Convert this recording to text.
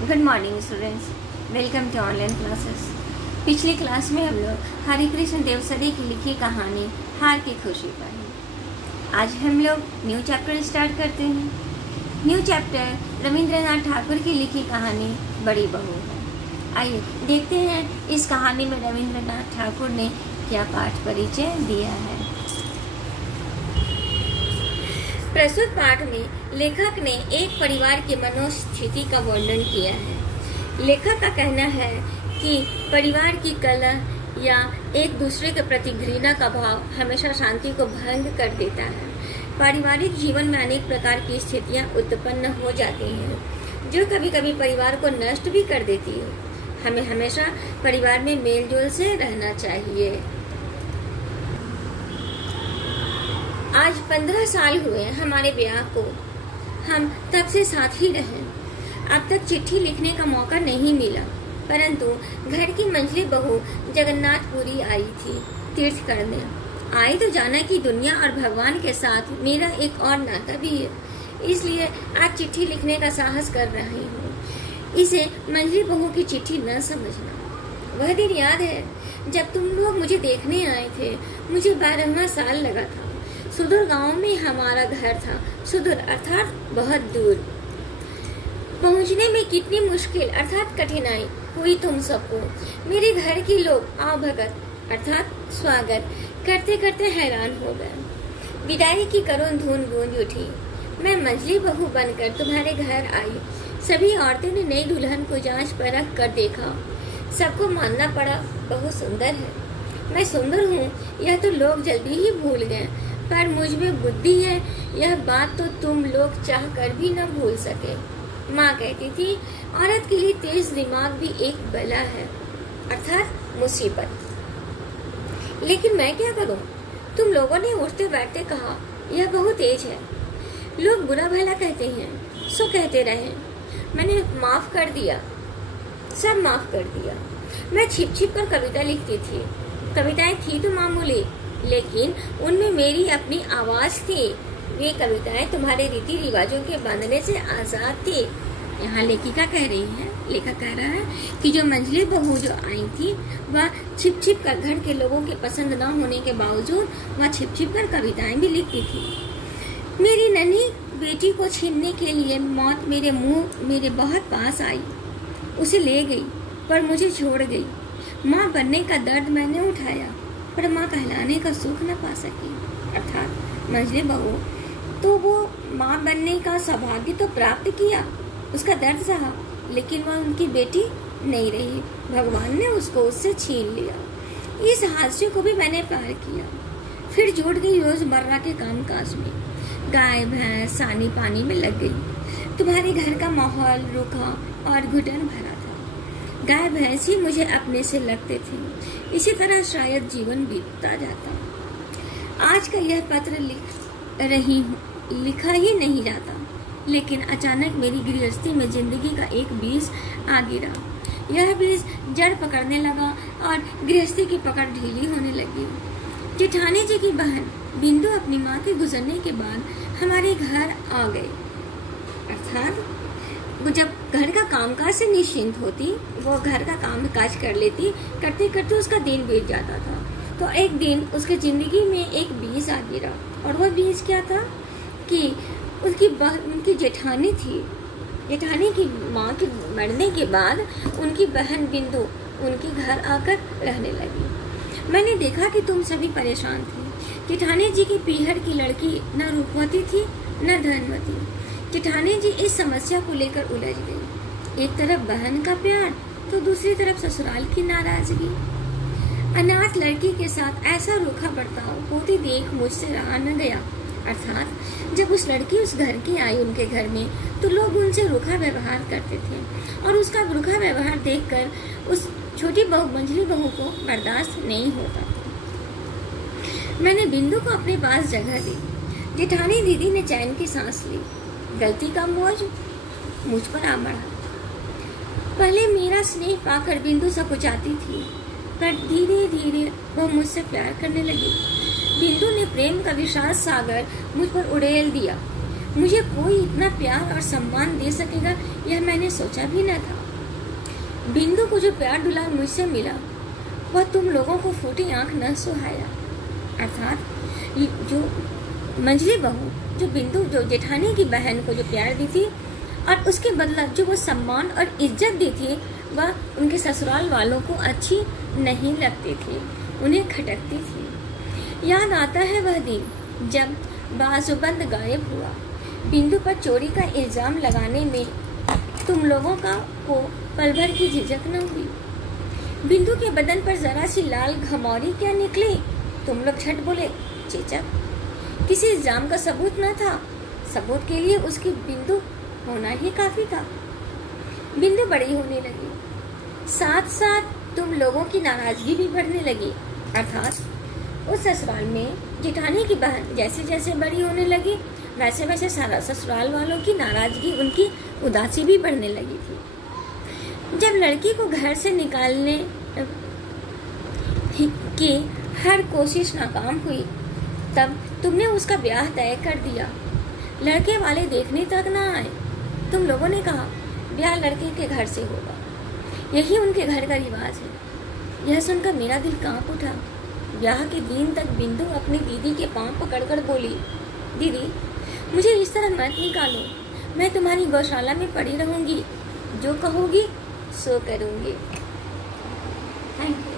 Good morning students, welcome to online classes. पिछली class में हम लोग हरि कृष्ण देवसरे की लिखी कहानी हार की खुशी पढ़ी। आज हम लोग न्यू चैप्टर स्टार्ट करते हैं। न्यू चैप्टर रविंद्रनाथ ठाकुर की लिखी कहानी बड़ी बहू है। आइए देखते हैं इस कहानी में रविंद्रनाथ ठाकुर ने क्या पाठ परिचय दिया है। प्रस्तुत पाठ में लेखक ने एक परिवार की मनोस्थिति का वर्णन किया है। लेखक का कहना है कि परिवार की कलह या एक दूसरे के प्रति घृणा का भाव हमेशा शांति को भंग कर देता है। पारिवारिक जीवन में अनेक प्रकार की स्थितियां उत्पन्न हो जाती हैं जो कभी कभी परिवार को नष्ट भी कर देती है। हमें हमेशा परिवार में मेलजोल से रहना चाहिए। आज 15 साल हुए हमारे ब्याह को। हम तब से साथ ही रहे। अब तक चिट्ठी लिखने का मौका नहीं मिला, परंतु घर की मंझली बहू जगन्नाथपुरी आई थी तीर्थ करने। आई तो जाना कि दुनिया और भगवान के साथ मेरा एक और नाता भी है, इसलिए आज चिट्ठी लिखने का साहस कर रही हूँ। इसे मंझली बहू की चिट्ठी न समझना। वह दिन याद है जब तुम लोग मुझे देखने आए थे। मुझे 12वां साल लगा था। सुदूर गांव में हमारा घर था। सुदूर अर्थात बहुत दूर। पहुंचने में कितनी मुश्किल अर्थात कठिनाई हुई तुम सबको। मेरे घर के लोग आवभगत अर्थात स्वागत करते करते हैरान हो गए। विदाई की करुण धुन गूंज उठी। मैं मंझली बहू बनकर तुम्हारे घर आई। सभी औरतें ने नई दुल्हन को जांच परख कर देखा। सबको मानना पड़ा बहुत सुंदर है। मैं सुंदर हूँ यह तो लोग जल्दी ही भूल गए, पर मुझ में बुद्धि है यह बात तो तुम लोग चाह कर भी न भूल सके। माँ कहती थी औरत के लिए तेज दिमाग भी एक बला है अर्थात मुसीबत। लेकिन मैं क्या करूँ? तुम लोगों ने उठते बैठते कहा यह बहुत तेज है। लोग बुरा भला कहते हैं, सो कहते रहे। मैंने माफ कर दिया, सब माफ कर दिया। मैं छिप छिप कर कविता लिखती थी। कविताएं थी तो मामूली, लेकिन उनमें मेरी अपनी आवाज थी। वे कविताएं तुम्हारे रीति रिवाजों के बंधने से आजाद थी। यहाँ लेखिका कह रही है, लेखक कह रहा है कि जो मंझली बहू जो आई थी वह छिप छिप कर घर के लोगों के पसंद न होने के बावजूद वह छिप छिप कर कविताएं भी लिखती थी। मेरी नन्ही बेटी को छीनने के लिए मौत मेरे बहुत पास आई। उसे ले गई पर मुझे छोड़ गई। माँ बनने का दर्द मैंने उठाया, पर माँ कहलाने का सुख न पा सकी अर्थात मंझली बहू। तो वो माँ बनने का सौभाग्य तो प्राप्त किया, उसका दर्द सहा, लेकिन वह उनकी बेटी नहीं रही। भगवान ने उसको उससे छीन लिया। इस हादसे को भी मैंने पार किया। फिर जुट गई रोजमर्रा के कामकाज में। गाय भैंस सानी पानी में लग गई। तुम्हारे घर का माहौल रूखा और घुटन भरा था। गाय भैंस ही मुझे अपने से लगते थे। इसी तरह शायद जीवन बीतता जाता। आज का यह पत्र लिखा ही नहीं जाता, लेकिन अचानक मेरी गृहस्थी में जिंदगी का एक बीज आ गिरा। यह बीज जड़ पकड़ने लगा और गृहस्थी की पकड़ ढीली होने लगी। जेठानी जी की बहन बिंदु अपनी माँ के गुजरने के बाद हमारे घर आ गए। अर्थात जब घर का कामकाज से निश्चिंत होती, वो घर का काम काज कर लेती। करते करते उसका दिन बीत जाता था। तो एक दिन उसके जिंदगी में एक बीज आ गिरा। और वह बीज क्या था कि उनकी जेठानी थी। जेठानी की माँ के मरने के बाद उनकी बहन बिंदु उनके घर आकर रहने लगी। मैंने देखा कि तुम सभी परेशान थे। जेठानी जी की पीहर की लड़की न रूपवती थी न धनवती। जेठानी जी इस समस्या को लेकर उलझ गई। एक तरफ बहन का प्यार तो दूसरी तरफ ससुराल की नाराजगी। अनाथ लड़की के साथ ऐसा रूखा बर्ताव होते देख मुझसे रहा न गया। अर्थात जब उस लड़की उस घर की आई उनके घर में, तो लोग उनसे रूखा व्यवहार करते थे और उसका रूखा व्यवहार देखकर उस छोटी मंझली बहू को बर्दाश्त नहीं होता था। मैंने बिंदु को अपने पास जगह दी। जेठानी दीदी ने चैन की सांस ली। गलती का बोझ मुझ पर आ बढ़ा। पहले मेरा स्नेह पाकर बिंदु सकुचाती थी, पर धीरे धीरे वह मुझसे प्यार करने लगी। बिंदु ने प्रेम का विशाल सागर मुझ पर उड़ेल दिया। मुझे कोई इतना प्यार और सम्मान दे सकेगा यह मैंने सोचा भी न था। बिंदु को जो प्यार दुलार मुझसे मिला वह तुम लोगों को फूटी आंख न सुहाया। अर्थात जो मंझली बहू जो बिंदु जो जेठानी की बहन को जो प्यार दी थी और उसके बदला जो वो सम्मान और इज्जत दी थी वह उनके ससुराल वालों को अच्छी नहीं लगती थी, उन्हें खटकती थी। याद आता है वह दिन जब बाजुबंद गायब हुआ। बिंदु पर चोरी का इल्जाम लगाने में तुम लोगों को पल भर की झिझक न हुई। बिंदु के बदन पर जरा सी लाल घमौरी क्या निकली, तुम लोग झट बोले चेचक। किसी इल्जाम का सबूत न था, सबूत के लिए उसकी बिंदु होना ही काफी था। बिंदु बड़ी होने लगी, साथ साथ तुम लोगों की नाराजगी भी बढ़ने लगी। अर्थात उस ससुराल में जेठानी की बहन जैसे जैसे बड़ी होने लगी वैसे वैसे सारा ससुराल वालों की नाराजगी, उनकी उदासी भी बढ़ने लगी थी। जब लड़की को घर से निकालने की हर कोशिश नाकाम हुई तब तुमने उसका ब्याह तय कर दिया। लड़के वाले देखने तक न आए। तुम लोगों ने कहा ब्याह लड़के के घर से होगा, यही उनके घर का रिवाज है। यह सुनकर मेरा दिल कांप उठा। ब्याह के दिन तक बिंदु अपनी दीदी के पांव पकड़कर बोली, दीदी मुझे इस तरह मत निकालो, मैं तुम्हारी गौशाला में पड़ी रहूंगी, जो कहोगी सो करूंगी। Thank you.